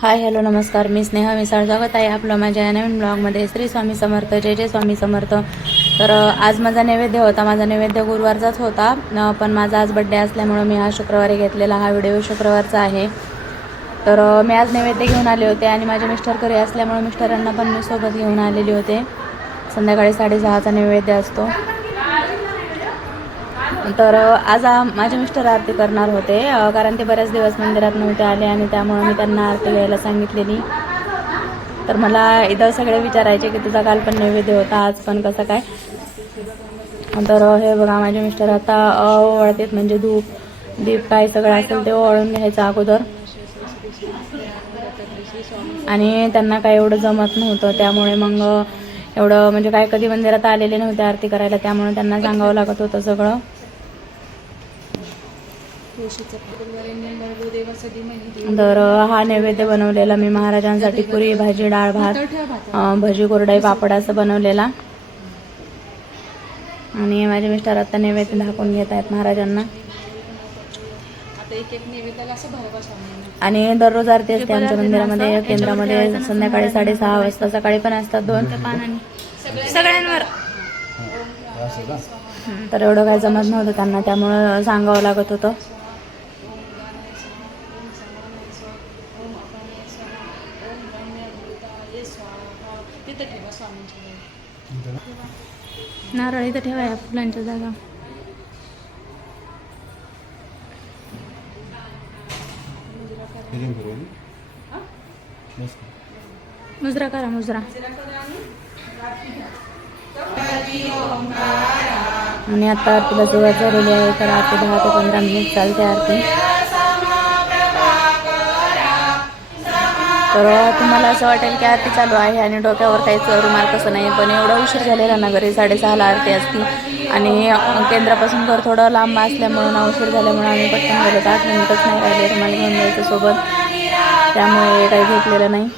Hi hello नमस्कार. मी स्नेहा मिसाळ स्वागत आहे आपलं माझ्या नवीन ब्लॉगमध्ये. श्री स्वामी समर्थ जय जय स्वामी समर्थ. तर आज माझा नैवेद्य होता. माझा नैवेद्य गुरुवारचाच होता पण माझा आज बड्डे असल्यामुळं मी हा शुक्रवारी घेतलेला हा व्हिडिओ शुक्रवारचा आहे. तर मी आज नैवेद्य घेऊन आले होते आणि माझे मिस्टर घरी असल्यामुळं मिस्टरांना पण मी सोबत घेऊन आलेले होते. संध्याकाळी साडेसहाचा नैवेद्य असतो. तर आज माझे मिस्टर आरती करणार होते कारण ते बऱ्याच दिवस मंदिरात नव्हते आले आणि त्यामुळे मी त्यांना आरती घ्यायला सांगितलेली. तर मला इथं सगळे विचारायचे की तुझा काल पण नैवेद्य होता आज पण कसं काय? तर हे बघा माझे मिस्टर आता ओवाळतात म्हणजे धूप दीप काय सगळं असेल ते ओवाळून घ्यायचं अगोदर. आणि त्यांना काय एवढं जमत नव्हतं त्यामुळे मग एवढं म्हणजे काय कधी मंदिरात आलेले नव्हते आरती करायला त्यामुळे त्यांना सांगावं लागत होतं सगळं. तर हा नैवेद्य बनवलेला मी महाराजांसाठी पुरी भाजी डाळ भात भजी कोरडाई पापड असं बनवलेला. आणि माझे मिस्टर आता नैवेद्य झाकून घेत आहेत महाराजांना. आणि दररोज आरती असते आमच्या मंदिरामध्ये केंद्रामध्ये संध्याकाळी साडेसहा वाजता सकाळी पण असतात दोन. सगळ्यांवर. तर एवढं काय जमत नव्हतं त्यांना त्यामुळं सांगावं लागत होतं. तिथं ठेवा नारळ इथं ठेवाया फुलांच्या जागा. मुजरा करा मुजरा. आणि आता आरतीला सुरुवात झालेली आहे तर आरती दहा ते पंधरा मिनिट चालते आरती. तर तुम्हाला असं वाटेल की आरती चालू आहे आणि डोक्यावर काहीच रुमाल कसं नाही पण एवढा उशीर झालेला ना घरी साडेसहाला आरती असती. आणि केंद्रापासून घर थोडं लांब असल्यामुळं ना उशीर झाल्यामुळे आम्ही पटकन गेलो आठ मिनिटच नाही राहिले रुमाल घेऊन जायचं सोबत. त्यामुळे काही घेतलेलं नाही.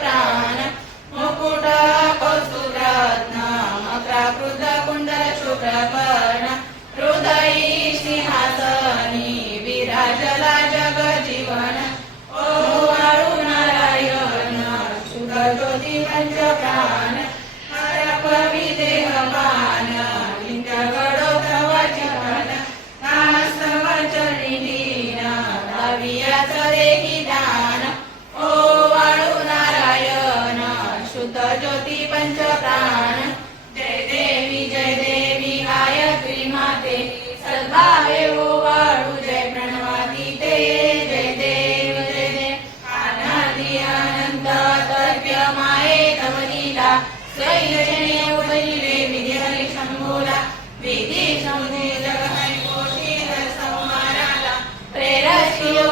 प्राण मुकुट कौस्तुभरत्न मकराकृत कुण्डल शुभ्रपर्ण हृदयी सिंहासनी विराजला जगजीवन ॐ अरुणारायण शुभज्योतिमञ्च प्राण Dios.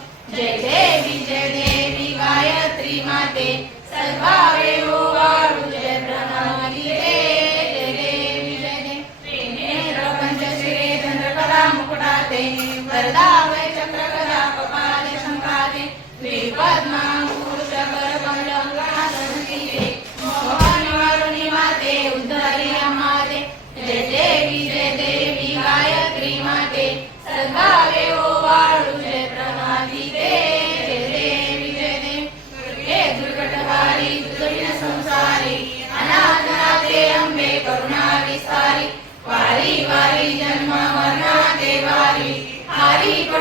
जय देवी जय देवी गायत्री माते सर्वावे ओवाळु जय प्रणाली जय देवी जय देवी. पंचश्री चंद्रकला मुकुटाते वरदा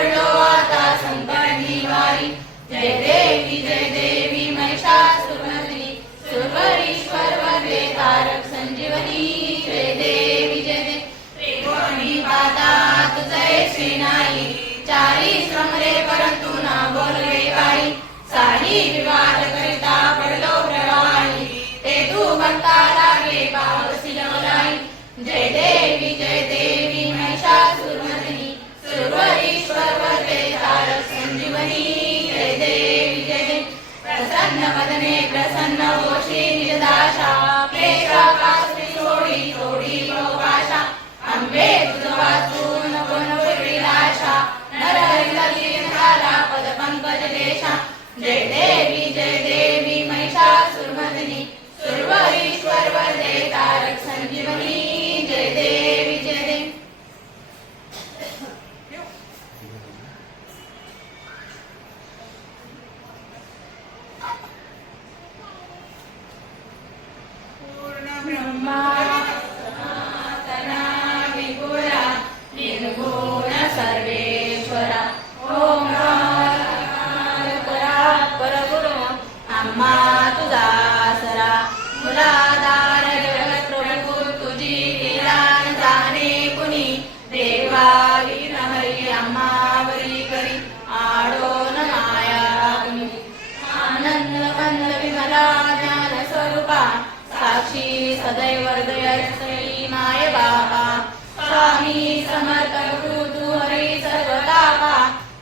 Glory, glory. श्री निजदाशा का श्री सोडी सोडी लोकाशा अंबे तुझ वास्तू my साक्षी सदैव माय बाबा. स्वामी समर्थ गुरु तू हरी सर्वदापा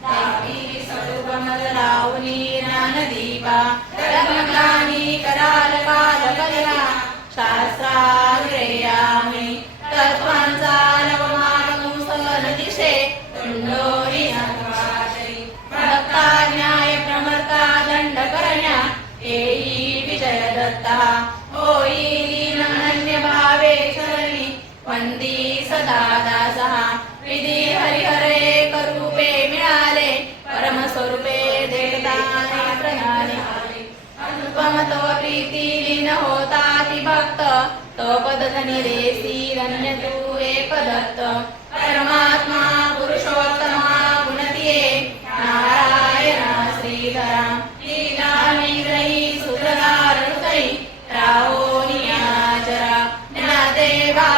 दावी स्वरूपमल राहुनी ज्ञानदीपा. रत्नज्ञानी कराल पादपदला शास्त्राग्रेयामि तत्त्वांचा नवमानमुसन दिशे तुंडोरी नवाशरी न्याय प्रमर्ता दंड करण्या येई विजय दत्ता होई अनुपम तो प्रीती लीन होता ती भक्त तो पदधनी रेसी धन्य तू एक दत्त परमात्मा पुरुषोत्तमा गुणतिये नारायणा श्रीधरा। लीला निग्रही राहो नियाचरा ज्ञाते भा